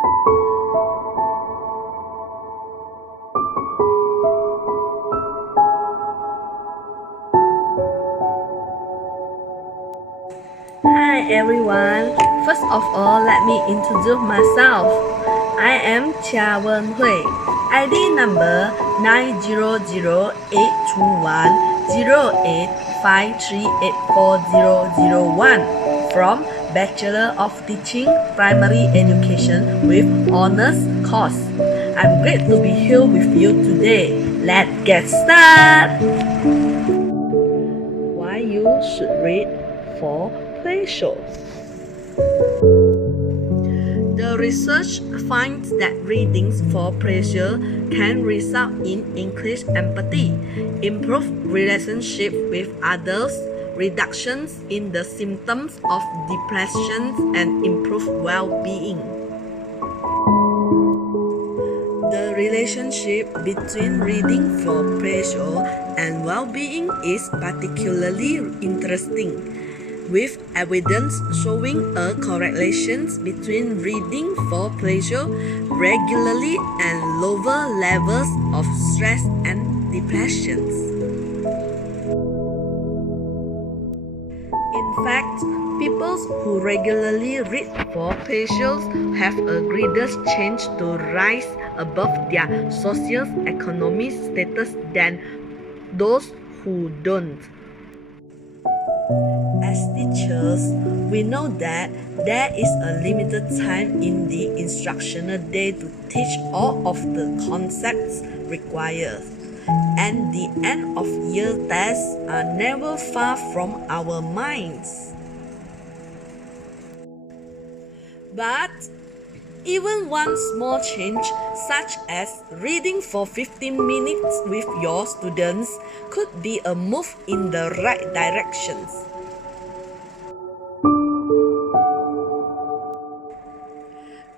Hi everyone. First of all, let me introduce myself. I am Chia Wen Hui, ID number 90081210853840001 from Bachelor of Teaching Primary Education with Honors course. I'm great to be here with you today. Let's get started. Why you should read for pleasure. The research finds that reading for pleasure can result in increased empathy, improved relationship with others, reductions in the symptoms of depression, and improved well-being. The relationship between reading for pleasure and well-being is particularly interesting, with evidence showing a correlation between reading for pleasure regularly and lower levels of stress and depression. In fact, people who regularly read for pleasure have a greater chance to rise above their socio-economic status than those who don't. As teachers, we know that there is a limited time in the instructional day to teach all of the concepts required, and the end of year tests are never far from our minds. But even one small change, such as reading for 15 minutes with your students, could be a move in the right direction.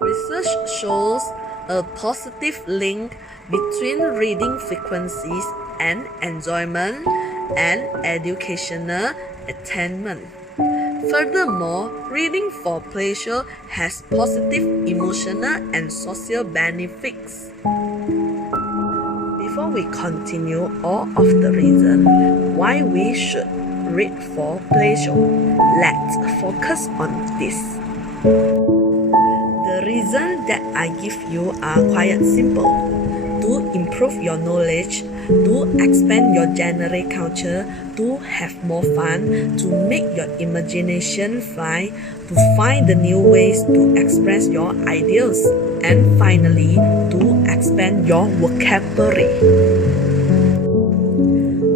Research shows a positive link between reading frequencies and enjoyment and educational attainment. Furthermore, reading for pleasure has positive emotional and social benefits. Before we continue all of the reasons why we should read for pleasure, let's focus on this. The reasons that I give you are quite simple. To improve your knowledge, to expand your general culture, to have more fun, to make your imagination fly, to find the new ways to express your ideas, and finally, to expand your vocabulary.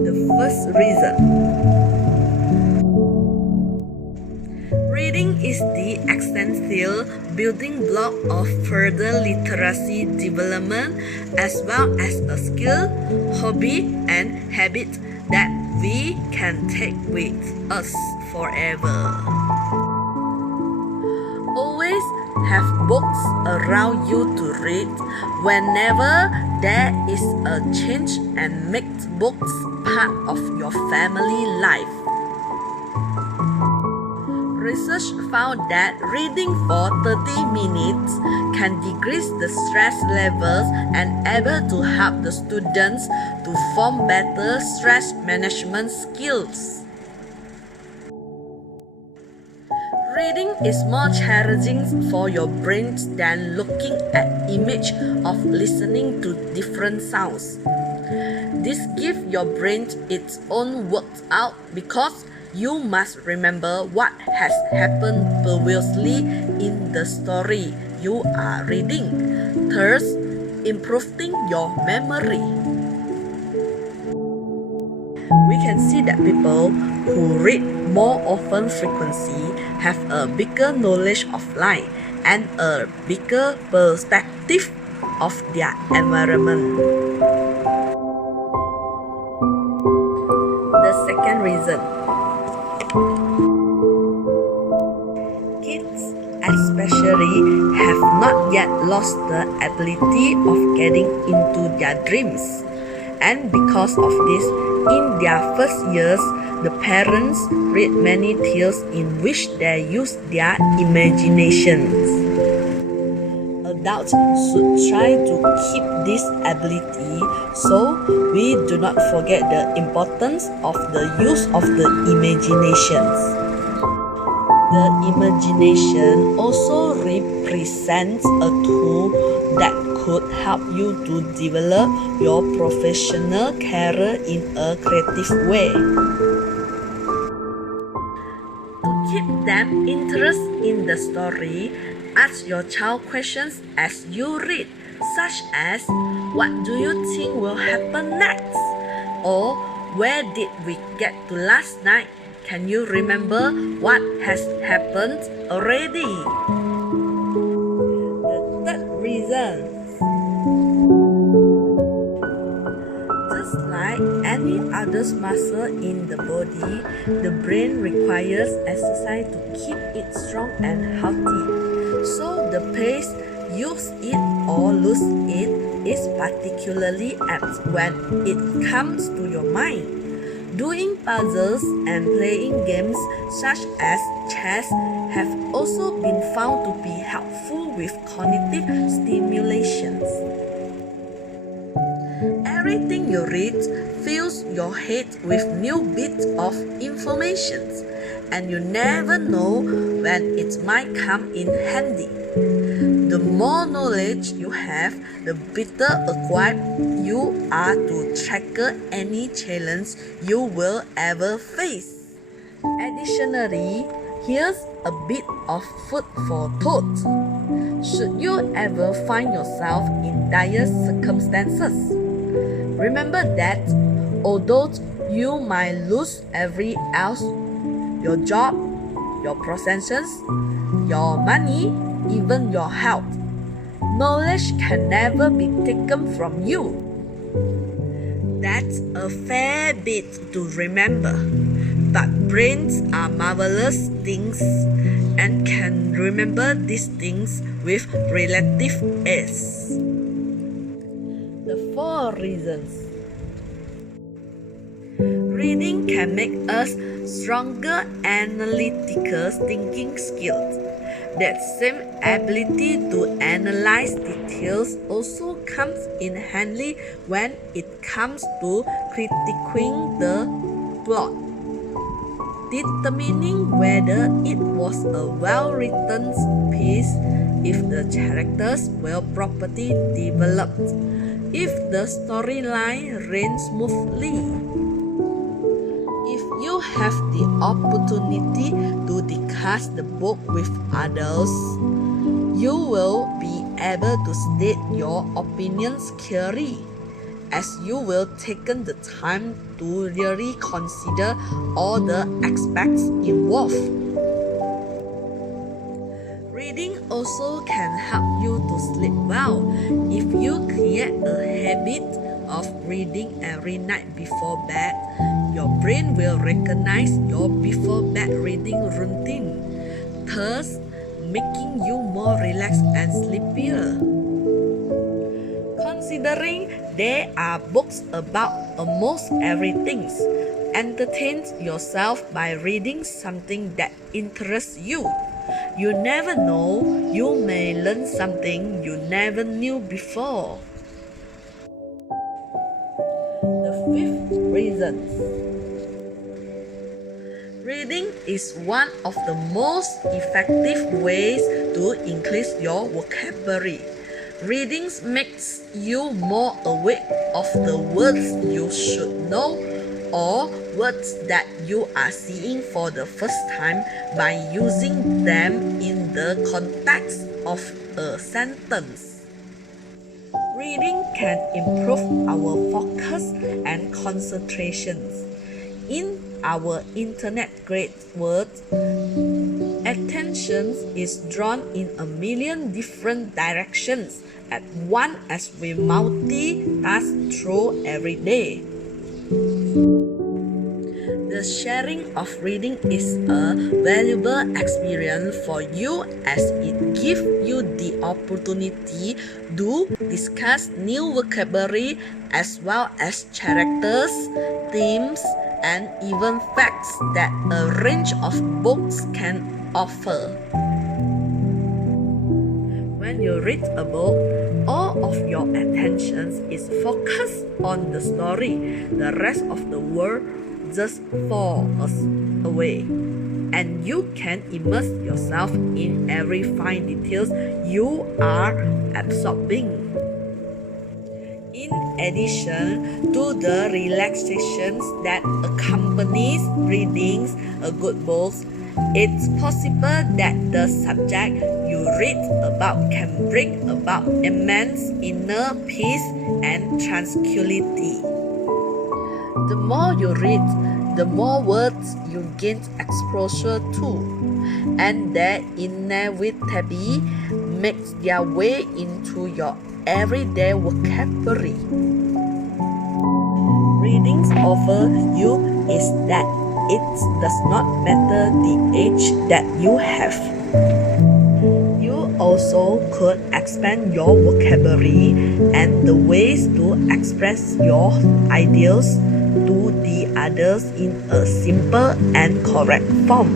The first reason. Reading is the essential building block of further literacy development as well as a skill, hobby, and habit that we can take with us forever. Always have books around you to read whenever there is a change and make books part of your family life. Research found that reading for 30 minutes can decrease the stress levels and able to help the students to form better stress management skills. Reading is more challenging for your brain than looking at images of listening to different sounds. This gives your brain its own workout because you must remember what has happened previously in the story you are reading, thus improving your memory. We can see that people who read more often frequently have a bigger knowledge of life and a bigger perspective of their environment. The second reason. Kids especially have not yet lost the ability of getting into their dreams, and because of this, in their first years, the parents read many tales in which they use their imaginations. adults should try to keep this ability so we do not forget the importance of the use of the imaginations. The imagination also represents a tool that could help you to develop your professional career in a creative way. To keep them interested in the story, ask your child questions as you read, such as, "What do you think will happen next?" Or, "Where did we get to last night? Can you remember what has happened already?" The third reason. Just like any other muscle in the body, the brain requires exercise to keep it strong and healthy. So the pace, use it or lose it, is particularly apt when it comes to your mind. Doing puzzles and playing games such as chess have also been found to be helpful with cognitive stimulations. Everything you read fills your head with new bits of information, and you never know when it might come in handy. The more knowledge you have, the better equipped you are to tackle any challenge you will ever face. Additionally, here's a bit of food for thought. Should you ever find yourself in dire circumstances, remember that although you might lose every else, your job, your possessions, your money, even your health, knowledge can never be taken from you. That's a fair bit to remember, but brains are marvelous things and can remember these things with relative ease. The 4 reasons. Reading can make us stronger analytical thinking skills. That same ability to analyze details also comes in handy when it comes to critiquing the plot, determining whether it was a well-written piece, if the characters were properly developed, if the storyline ran smoothly. If you have the opportunity to discuss the book with others, you will be able to state your opinions clearly, as you will take the time to really consider all the aspects involved. Reading also can help you to sleep well. If you create a habit of reading every night before bed, your brain will recognize your before bed reading routine, thus making you more relaxed and sleepier. Considering there are books about almost everything, entertain yourself by reading something that interests you. You never know, you may learn something you never knew before. The 5th reason. Reading is one of the most effective ways to increase your vocabulary. Reading makes you more aware of the words you should know or words that you are seeing for the first time by using them in the context of a sentence. Reading can improve our focus and concentration. In our internet-great world, attention is drawn in a million different directions at once as we multitask through every day. The sharing of reading is a valuable experience for you as it gives you the opportunity to discuss new vocabulary as well as characters, themes, and even facts that a range of books can offer. When you read a book, all of your attention is focused on the story. The rest of the world just falls away, and you can immerse yourself in every fine details you are absorbing. In addition to the relaxations that accompanies reading a good book, it's possible that the subject you read about can bring about immense inner peace and tranquility. The more you read, the more words you gain exposure to, and they inevitably make their way into your everyday vocabulary. Readings offer you is that it does not matter the age that you have. You also could expand your vocabulary and the ways to express your ideas to the others in a simple and correct form.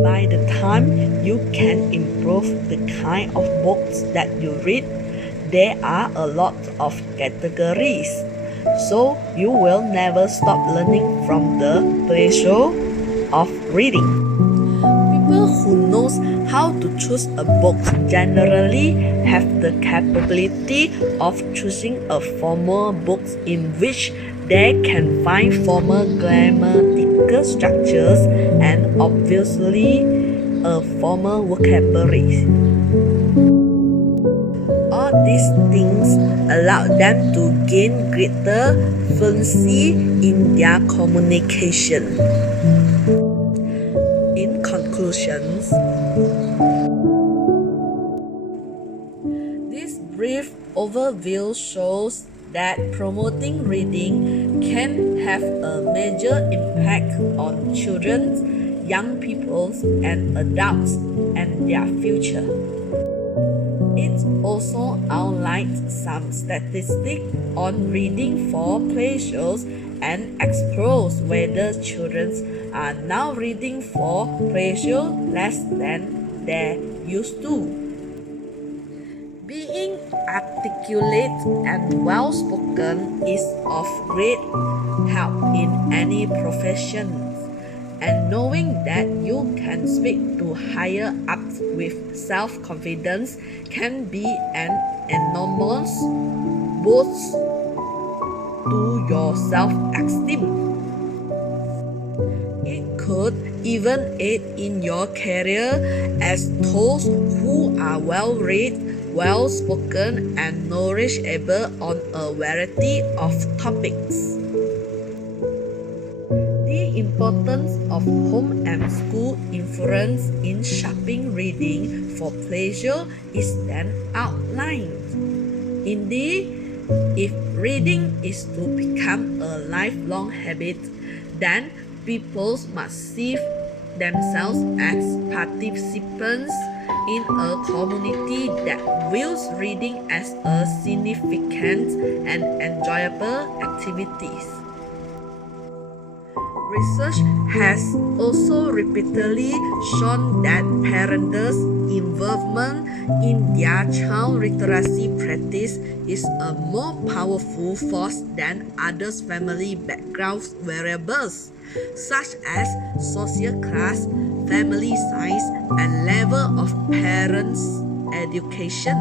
By the time you can improve the kind of books that you read, there are a lot of categories, so you will never stop learning from the pleasure of reading. People who knows how to choose a book generally have the capability of choosing a formal book in which they can find formal grammatical structures and obviously a formal vocabulary. All these things allow them to gain greater fluency in their communication. In conclusions, this brief overview shows that promoting reading can have a major impact on children, young people, and adults and their future. It also outlines some statistics on reading for pleasure and explores whether children are now reading for pleasure less than they used to. Being articulate and well-spoken is of great help in any profession, and knowing that you can speak to higher ups with self-confidence can be an enormous boost to your self-esteem. It could even aid in your career, as those who are well-read, well-spoken, and knowledgeable on a variety of topics. The importance of home and school influence in shaping reading for pleasure is then outlined. Indeed, if reading is to become a lifelong habit, then people must see themselves as participants in a community that views reading as a significant and enjoyable activity. Research has also repeatedly shown that parents' involvement in their child literacy practice is a more powerful force than other family background variables, such as social class, family size, and level of parents' education.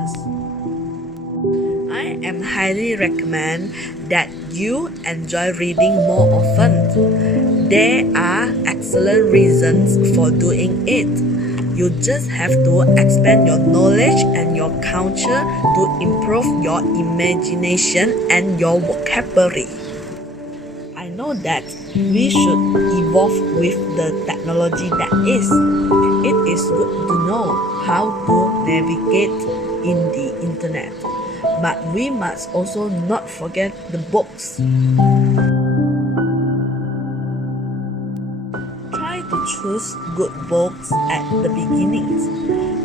I am highly recommend that you enjoy reading more often. There are excellent reasons for doing it. You just have to expand your knowledge and your culture to improve your imagination and your vocabulary. I know that we should evolve with the technology that is. It is good to know how to navigate in the internet, but we must also not forget the books. Try to choose good books at the beginning,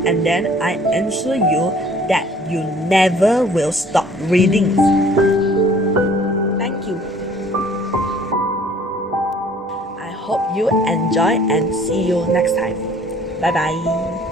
and then I assure you that you never will stop reading. Thank you. I hope you enjoy and see you next time. Bye bye.